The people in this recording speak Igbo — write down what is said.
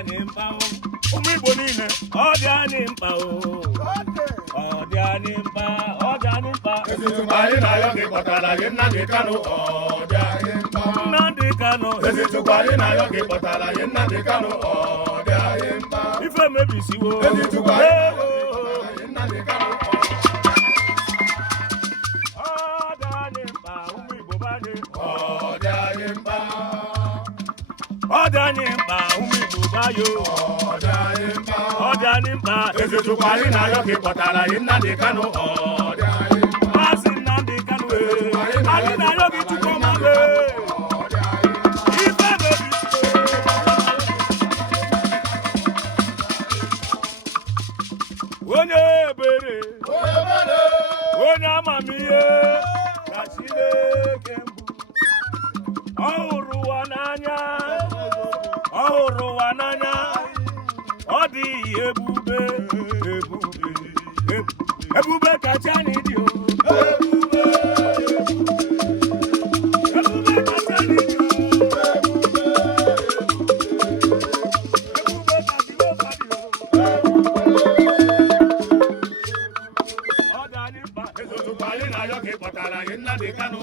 anyị mkpa ụmụ Igbo niile ọ dị anyị mkpa ọ dị anyị mkpa ọ dị anyị mkpa anyị na-ayọ gị kpọtara gị Nnamdi Kanu ọ dị anyị mkpa Nnamdi Kanu Ezitukwu anyị na-ayọ gị kpọtara gị Nnamdi Kanu ọ dị anyị mkpa ife mebisiwo Ezitukwu anyị na-ayọ gị Nnamdi Kanu ọ dị anyị mkpa ụmụ Igbo bayo ọ dị anyị mkpa Ezitukwu anyị na-ayọ gị kpọtara gị Nnamdi Kanu ọ dị anyị mkpa Maazị Nnamdi Kanu anyị na-ayọ gị Chukwu ọma ife onye ebere onye amamihe ka Chineke mbụ ọ hụrụ ụwa n'anya ọ hụrụ ụwa n'anya ọ dị ebube ebube kacha anyị dị ebube kacha anyị dị ebube ka Jehova dị ọ dị anyị mkpa Ezitukwu anyị na-ayọ gị kpọtara gị Nnamdi Kanu